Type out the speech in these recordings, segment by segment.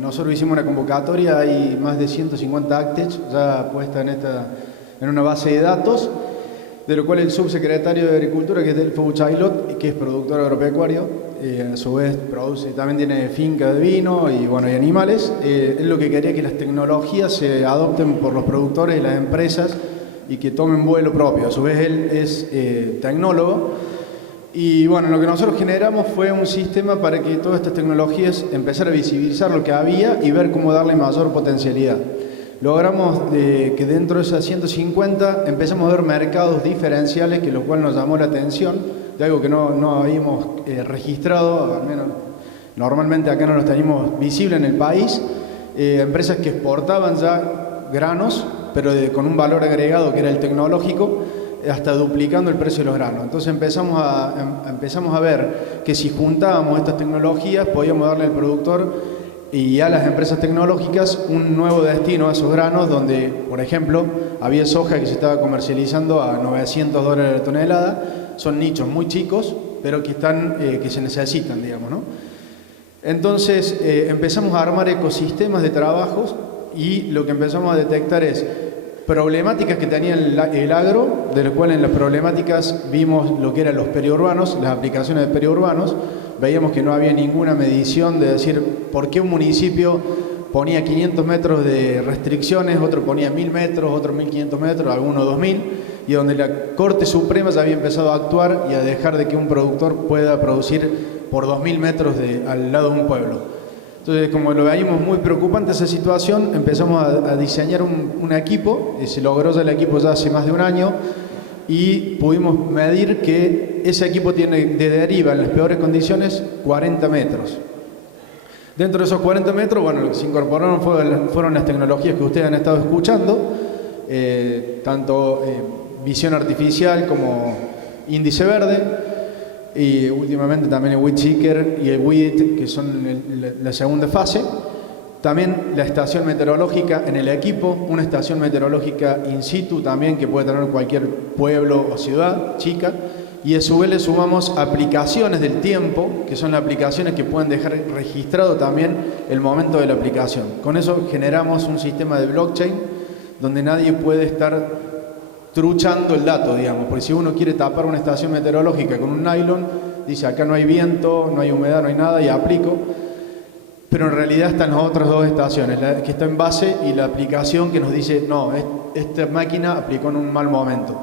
nosotros hicimos una convocatoria, hay más de 150 ACTECH ya puesta en una base de datos, de lo cual el subsecretario de Agricultura, que es Delfo Buchailot, que es productor agropecuario, a su vez produce, también tiene finca de vino y, bueno, y animales. Él lo que quería que las tecnologías se adopten por los productores y las empresas y que tomen vuelo propio. A su vez él es tecnólogo. Y bueno, lo que nosotros generamos fue un sistema para que todas estas tecnologías empezar a visibilizar lo que había y ver cómo darle mayor potencialidad. Logramos que dentro de esas 150 empezamos a ver mercados diferenciales, que lo cual nos llamó la atención, de algo que no habíamos registrado, al menos normalmente acá no los teníamos visibles en el país, empresas que exportaban ya granos, pero con un valor agregado que era el tecnológico, hasta duplicando el precio de los granos. Entonces empezamos a ver que si juntábamos estas tecnologías podíamos darle al productor y a las empresas tecnológicas un nuevo destino a esos granos, donde, por ejemplo, había soja que se estaba comercializando a $900 la tonelada. Son nichos muy chicos, pero que se necesitan, digamos, ¿no? Entonces empezamos a armar ecosistemas de trabajos y lo que empezamos a detectar es problemáticas que tenía el agro, de las cuales en las problemáticas vimos lo que eran los periurbanos, las aplicaciones de periurbanos. Veíamos que no había ninguna medición de decir por qué un municipio ponía 500 metros de restricciones, otro ponía 1000 metros, otro 1500 metros, algunos 2000, y donde la Corte Suprema ya había empezado a actuar y a dejar de que un productor pueda producir por 2000 metros al lado de un pueblo. Entonces, como lo veíamos muy preocupante esa situación, empezamos a diseñar un equipo, se logró ya el equipo ya hace más de un año, y pudimos medir que ese equipo tiene de deriva, en las peores condiciones, 40 metros. Dentro de esos 40 metros, bueno, lo que se incorporaron fueron las tecnologías que ustedes han estado escuchando, tanto visión artificial como índice verde, y últimamente también el WeedSeeker y el Weed, que son la segunda fase. También la estación meteorológica en el equipo, una estación meteorológica in situ también que puede tener cualquier pueblo o ciudad chica. Y a su vez le sumamos aplicaciones del tiempo, que son las aplicaciones que pueden dejar registrado también el momento de la aplicación. Con eso generamos un sistema de blockchain donde nadie puede estar truchando el dato, digamos, porque si uno quiere tapar una estación meteorológica con un nylon, dice acá no hay viento, no hay humedad, no hay nada, y aplico, pero en realidad están las otras dos estaciones, la que está en base y la aplicación que nos dice, no, esta máquina aplicó en un mal momento.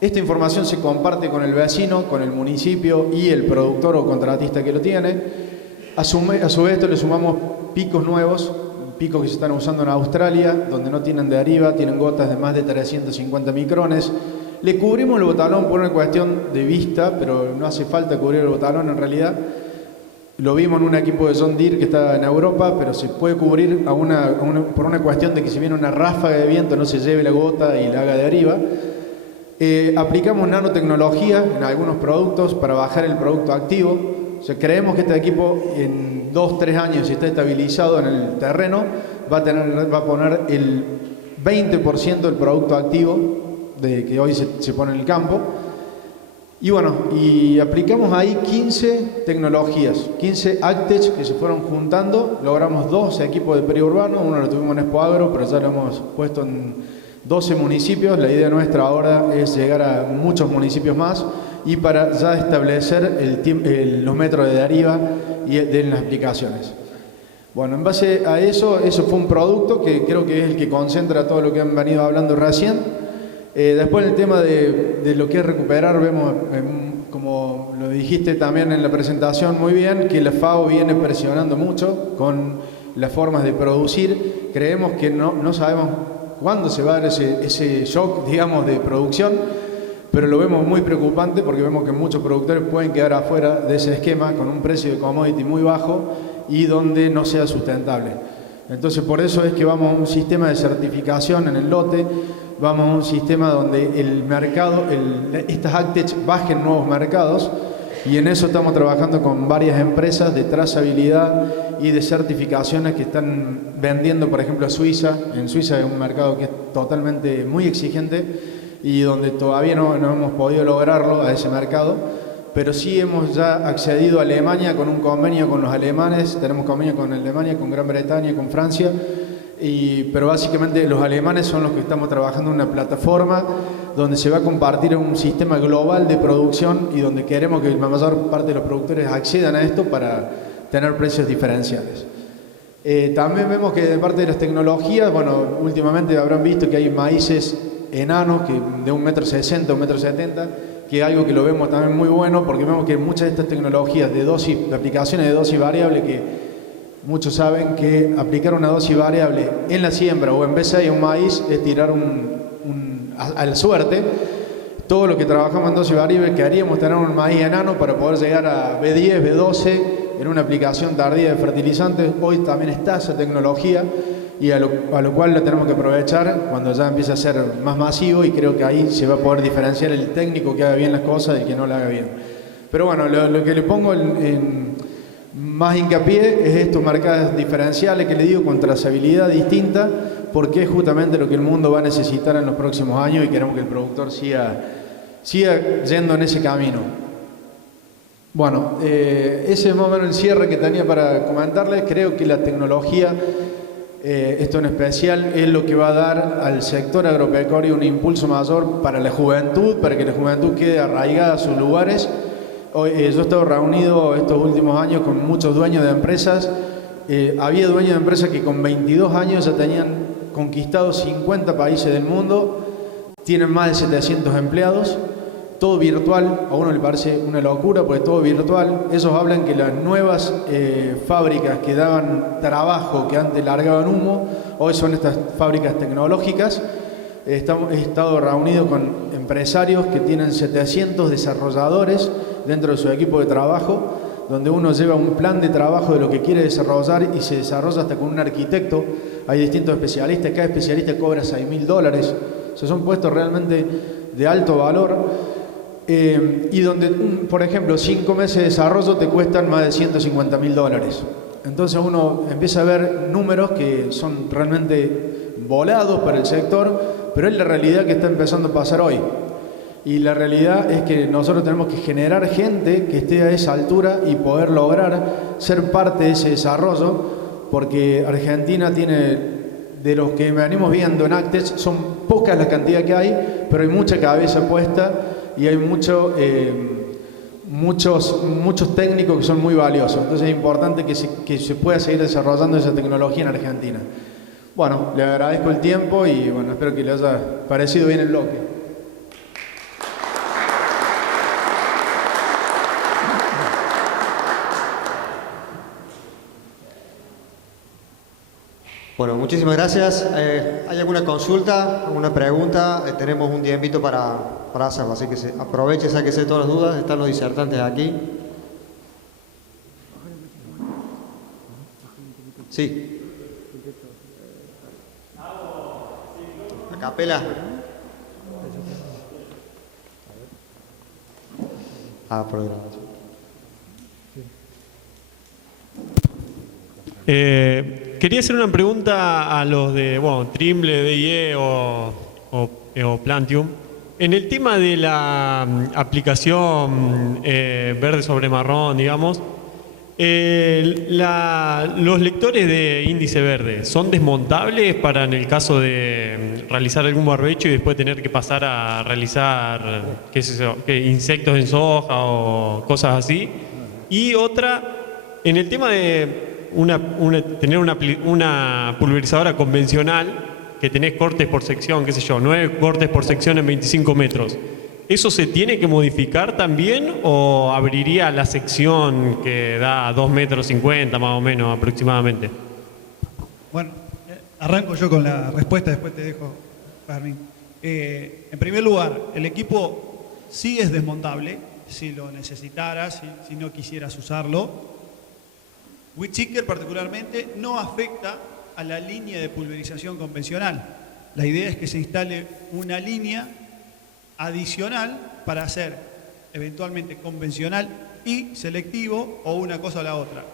Esta información se comparte con el vecino, con el municipio y el productor o contratista que lo tiene. A su vez esto le sumamos picos nuevos, picos que se están usando en Australia, donde no tienen deriva, tienen gotas de más de 350 micrones. Le cubrimos el botalón por una cuestión de vista, pero no hace falta cubrir el botalón en realidad. Lo vimos en un equipo de John Deere que está en Europa, pero se puede cubrir por una cuestión de que si viene una ráfaga de viento no se lleve la gota y la haga deriva. Aplicamos nanotecnología en algunos productos para bajar el producto activo. O sea, creemos que este equipo en 2-3 años, si está estabilizado en el terreno, va a poner el 20% del producto activo que hoy se pone en el campo. Y bueno, y aplicamos ahí 15 tecnologías, 15 ACTECH que se fueron juntando. Logramos 2 equipos de periurbano, uno lo tuvimos en Expo Agro, pero ya lo hemos puesto en 12 municipios. La idea nuestra ahora es llegar a muchos municipios más y para ya establecer los metros de deriva y de las aplicaciones. Bueno, en base a eso fue un producto que creo que es el que concentra todo lo que han venido hablando recién. Después el tema de lo que es recuperar, vemos, como lo dijiste también en la presentación muy bien, que la FAO viene presionando mucho con las formas de producir. Creemos que no sabemos cuándo se va a dar ese shock, digamos, de producción, pero lo vemos muy preocupante porque vemos que muchos productores pueden quedar afuera de ese esquema con un precio de commodity muy bajo y donde no sea sustentable. Entonces, por eso es que vamos a un sistema de certificación en el lote, vamos a un sistema donde el mercado, estas ACTECH bajen nuevos mercados, y en eso estamos trabajando con varias empresas de trazabilidad y de certificaciones que están vendiendo, por ejemplo, a Suiza. En Suiza es un mercado que es totalmente muy exigente y donde todavía no hemos podido lograrlo a ese mercado, pero sí hemos ya accedido a Alemania con un convenio con los alemanes, tenemos convenio con Alemania, con Gran Bretaña y con Francia, pero básicamente los alemanes son los que estamos trabajando en una plataforma donde se va a compartir un sistema global de producción y donde queremos que la mayor parte de los productores accedan a esto para tener precios diferenciales. También vemos que de parte de las tecnologías, bueno, últimamente habrán visto que hay maíces enanos que de 1,60 m, 1,70 m, que es algo que lo vemos también muy bueno porque vemos que muchas de estas tecnologías de aplicaciones de dosis variable, que muchos saben que aplicar una dosis variable en la siembra o en vez de un maíz es tirar a la suerte. Todo lo que trabajamos en dosis variable queríamos tener un maíz enano para poder llegar a B10, B12 en una aplicación tardía de fertilizantes. Hoy también está esa tecnología y a lo cual la tenemos que aprovechar cuando ya empiece a ser más masivo, y creo que ahí se va a poder diferenciar el técnico que haga bien las cosas del que no la haga bien. Pero bueno, lo que le pongo más hincapié es estos marcados diferenciales que le digo, con trazabilidad distinta, porque es justamente lo que el mundo va a necesitar en los próximos años y queremos que el productor siga yendo en ese camino. Bueno, ese es más o menos el cierre que tenía para comentarles. Creo que la tecnología, esto en especial, es lo que va a dar al sector agropecuario un impulso mayor para la juventud, para que la juventud quede arraigada a sus lugares. Hoy, yo he estado reunido estos últimos años con muchos dueños de empresas. Había dueños de empresas que con 22 años ya tenían conquistado 50 países del mundo, tienen más de 700 empleados, todo virtual. A uno le parece una locura porque todo virtual. Ellos hablan que las nuevas fábricas que daban trabajo, que antes largaban humo, hoy son estas fábricas tecnológicas. He estado reunido con empresarios que tienen 700 desarrolladores dentro de su equipo de trabajo, donde uno lleva un plan de trabajo de lo que quiere desarrollar y se desarrolla hasta con un arquitecto. Hay distintos especialistas, cada especialista cobra $6.000. O sea, son puestos realmente de alto valor, y donde, por ejemplo, 5 meses de desarrollo te cuestan más de $150.000. Entonces uno empieza a ver números que son realmente volados para el sector, pero es la realidad que está empezando a pasar hoy. Y la realidad es que nosotros tenemos que generar gente que esté a esa altura y poder lograr ser parte de ese desarrollo, porque Argentina tiene, de los que venimos viendo en Actex, son pocas las cantidades que hay, pero hay mucha cabeza puesta y hay muchos técnicos que son muy valiosos. Entonces es importante que se pueda seguir desarrollando esa tecnología en Argentina. Bueno, le agradezco el tiempo y bueno, espero que le haya parecido bien el bloque. Bueno, muchísimas gracias. ¿Hay alguna consulta, alguna pregunta? Tenemos un tiempito para hacerlo, así que aproveche, sáquese todas las dudas. Están los disertantes aquí. Sí. A capela. Programación. Quería hacer una pregunta a los de Trimble, DIE o Plantium. En el tema de la aplicación verde sobre marrón, digamos, los lectores de índice verde, ¿son desmontables para en el caso de realizar algún barbecho y después tener que pasar a realizar insectos en soja o cosas así? Y otra, en el tema de tener una pulverizadora convencional que tenés cortes por sección, 9 cortes por sección en 25 metros. ¿Eso se tiene que modificar también o abriría la sección que da 2,50 metros más o menos aproximadamente? Bueno, arranco yo con la respuesta, después te dejo, Fermín. En primer lugar, el equipo sí es desmontable, si lo necesitaras, si no quisieras usarlo. Whitzicker particularmente no afecta a la línea de pulverización convencional. La idea es que se instale una línea adicional para hacer eventualmente convencional y selectivo, o una cosa o la otra.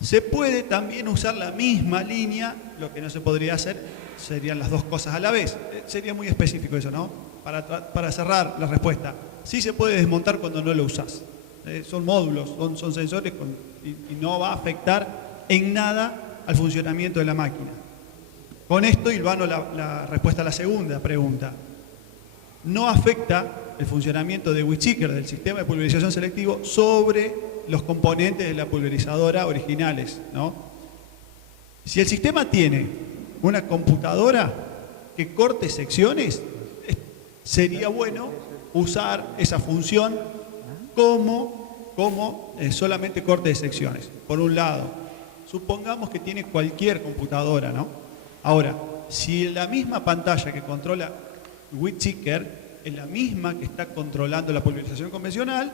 Se puede también usar la misma línea, lo que no se podría hacer serían las dos cosas a la vez. Sería muy específico eso, ¿no? para cerrar la respuesta, sí se puede desmontar cuando no lo usás. Son módulos, son sensores y no va a afectar en nada al funcionamiento de la máquina. Con esto hilvano la respuesta a la segunda pregunta. No afecta el funcionamiento de Weedseeker, del sistema de pulverización selectivo, sobre los componentes de la pulverizadora originales, ¿no? Si el sistema tiene una computadora que corte secciones, sería bueno usar esa función como solamente corte de secciones. Por un lado, supongamos que tiene cualquier computadora, ¿no? Ahora, si la misma pantalla que controla Weedseeker es la misma que está controlando la pulverización convencional,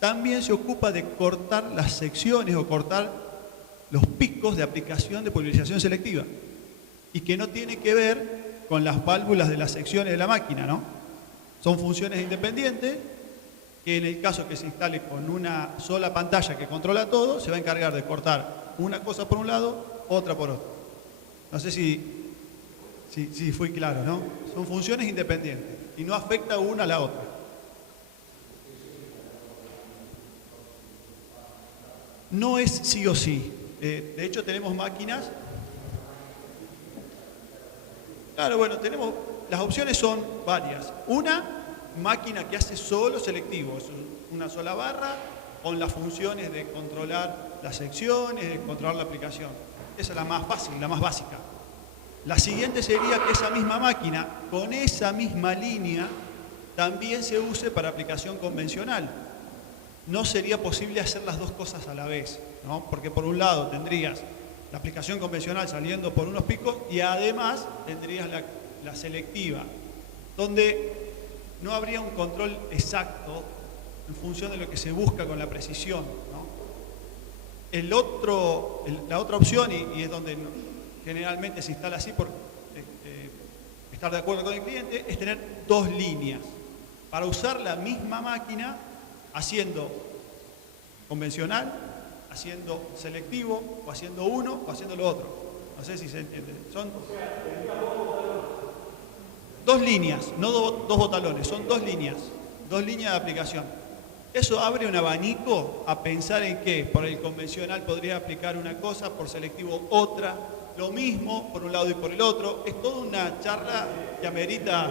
también se ocupa de cortar las secciones o cortar los picos de aplicación de pulverización selectiva, y que no tiene que ver con las válvulas de las secciones de la máquina, ¿no? Son funciones independientes que, en el caso que se instale con una sola pantalla que controla todo, se va a encargar de cortar una cosa por un lado, otra por otro. No sé si fui claro, ¿no? Son funciones independientes y no afecta una a la otra. No es sí o sí. De hecho, tenemos máquinas. Claro, bueno, las opciones son varias. Una máquina que hace solo selectivo, es una sola barra con las funciones de controlar las secciones, de controlar la aplicación. Esa es la más fácil, la más básica. La siguiente sería que esa misma máquina, con esa misma línea, también se use para aplicación convencional. No sería posible hacer las dos cosas a la vez, ¿no? Porque por un lado tendrías la aplicación convencional saliendo por unos picos y además tendrías la selectiva, donde no habría un control exacto en función de lo que se busca con la precisión, ¿no? La otra opción, y es donde generalmente se instala así por estar de acuerdo con el cliente, es tener dos líneas para usar la misma máquina haciendo convencional, haciendo selectivo, o haciendo uno, o haciendo lo otro. No sé si se entiende. Son dos líneas, no dos botalones, son dos líneas de aplicación. Eso abre un abanico a pensar en que por el convencional podría aplicar una cosa, por selectivo otra, lo mismo por un lado y por el otro. Es toda una charla que amerita.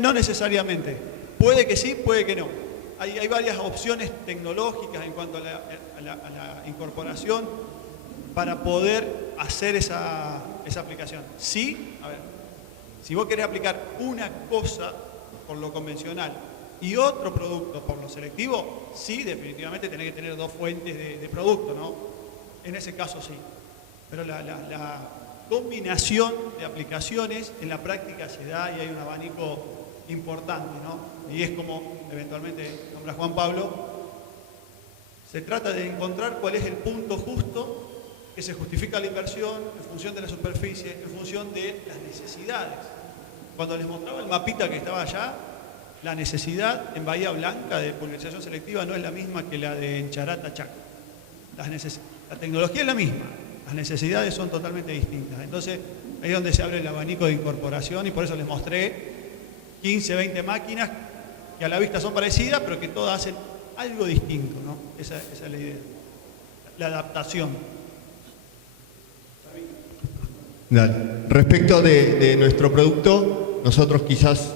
No necesariamente. Puede que sí, puede que no. Hay varias opciones tecnológicas en cuanto a la incorporación para poder hacer esa aplicación. Sí, a ver, si vos querés aplicar una cosa por lo convencional y otro producto por lo selectivo, sí, definitivamente tenés que tener dos fuentes de producto, ¿no? En ese caso sí. Pero la combinación de aplicaciones en la práctica se da y hay un abanico importante, ¿no? Y es como eventualmente nombra Juan Pablo, se trata de encontrar cuál es el punto justo que se justifica la inversión en función de la superficie, en función de las necesidades. Cuando les mostraba el mapita que estaba allá, la necesidad en Bahía Blanca de pulverización selectiva no es la misma que la de en Charata, Chaco. La tecnología es la misma, las necesidades son totalmente distintas. Entonces, ahí es donde se abre el abanico de incorporación y por eso les mostré 15, 20 máquinas que a la vista son parecidas, pero que todas hacen algo distinto, ¿no? Esa es la idea. La adaptación. Dale. Respecto de nuestro producto, nosotros quizás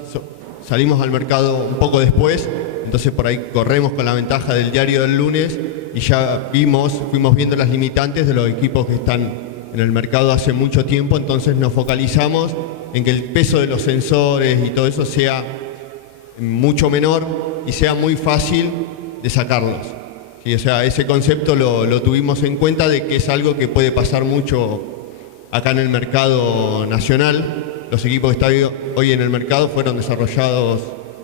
salimos al mercado un poco después, entonces por ahí corremos con la ventaja del diario del lunes y ya fuimos viendo las limitantes de los equipos que están en el mercado hace mucho tiempo, entonces nos focalizamos en que el peso de los sensores y todo eso sea mucho menor y sea muy fácil de sacarlos. ¿Sí? O sea, ese concepto lo tuvimos en cuenta de que es algo que puede pasar mucho acá en el mercado nacional. Los equipos que están hoy en el mercado fueron desarrollados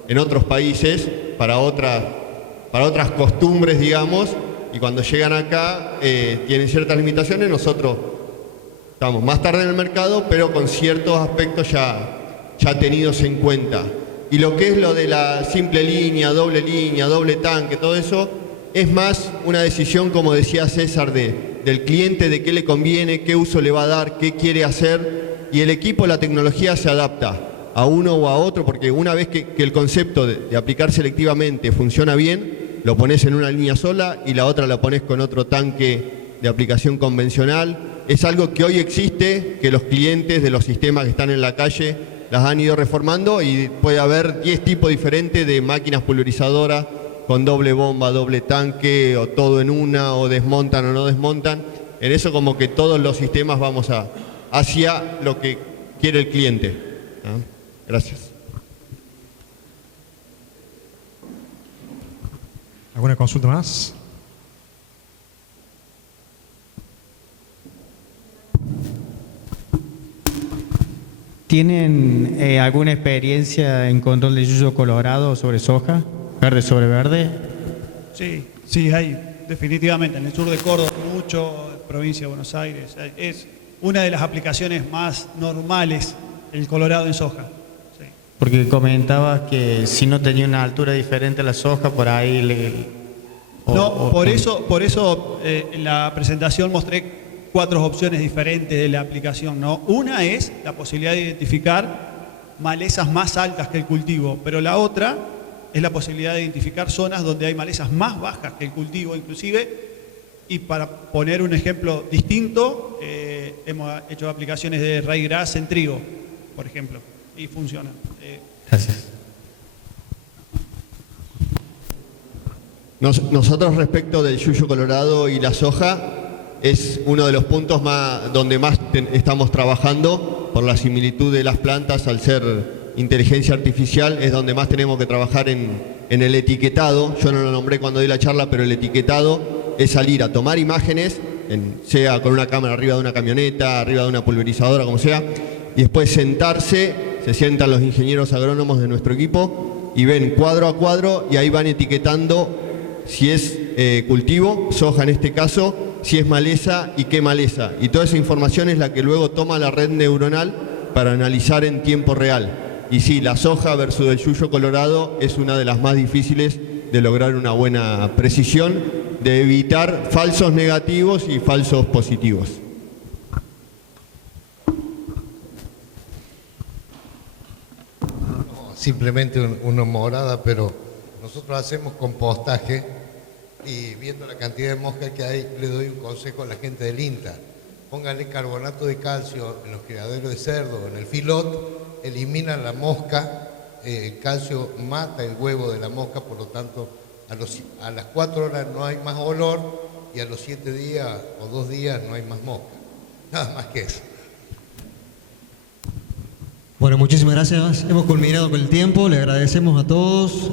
en otros países para otras costumbres, digamos, y cuando llegan acá tienen ciertas limitaciones. Nosotros estamos más tarde en el mercado, pero con ciertos aspectos ya tenidos en cuenta. Y lo que es lo de la simple línea, doble tanque, todo eso, es más una decisión, como decía César, de del cliente, de qué le conviene, qué uso le va a dar, qué quiere hacer, y el equipo, la tecnología se adapta a uno o a otro, porque una vez que el concepto de aplicar selectivamente funciona bien, lo pones en una línea sola y la otra la pones con otro tanque de aplicación convencional. Es algo que hoy existe, que los clientes de los sistemas que están en la calle las han ido reformando, y puede haber 10 tipos diferentes de máquinas pulverizadoras con doble bomba, doble tanque, o todo en una, o desmontan o no desmontan. En eso como que todos los sistemas vamos hacia lo que quiere el cliente. ¿No? Gracias. ¿Alguna consulta más? ¿Tienen alguna experiencia en control de yuyo colorado sobre soja? ¿Verde sobre verde? Sí, sí, hay definitivamente. En el sur de Córdoba mucho, provincia de Buenos Aires. Es una de las aplicaciones más normales, el colorado en soja. Sí. Porque comentabas que si no tenía una altura diferente a la soja, por ahí por eso en la presentación mostré 4 opciones diferentes de la aplicación, ¿no? Una es la posibilidad de identificar malezas más altas que el cultivo, pero la otra es la posibilidad de identificar zonas donde hay malezas más bajas que el cultivo inclusive. Y para poner un ejemplo distinto, hemos hecho aplicaciones de ryegrass en trigo, por ejemplo, y funcionan. Gracias. Nosotros respecto del yuyo colorado y la soja, es uno de los puntos donde más estamos trabajando por la similitud de las plantas. Al ser inteligencia artificial es donde más tenemos que trabajar en el etiquetado. Yo no lo nombré cuando di la charla, pero el etiquetado es salir a tomar imágenes, sea con una cámara arriba de una camioneta, arriba de una pulverizadora, como sea, y después se sientan los ingenieros agrónomos de nuestro equipo y ven cuadro a cuadro, y ahí van etiquetando si es cultivo, soja en este caso, si es maleza y qué maleza. Y toda esa información es la que luego toma la red neuronal para analizar en tiempo real. Y sí, la soja versus el yuyo colorado es una de las más difíciles de lograr una buena precisión, de evitar falsos negativos y falsos positivos. Simplemente una morada, pero nosotros hacemos compostaje y viendo la cantidad de moscas que hay, le doy un consejo a la gente del INTA. Pónganle carbonato de calcio en los criaderos de cerdo, en el filot, eliminan la mosca, el calcio mata el huevo de la mosca, por lo tanto a las 4 horas no hay más olor y a los 7 días o 2 días no hay más mosca. Nada más que eso. Bueno, muchísimas gracias. Hemos culminado con el tiempo. Le agradecemos a todos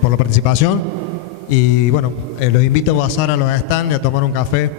por la participación. Y bueno, los invito a pasar a los stands y a tomar un café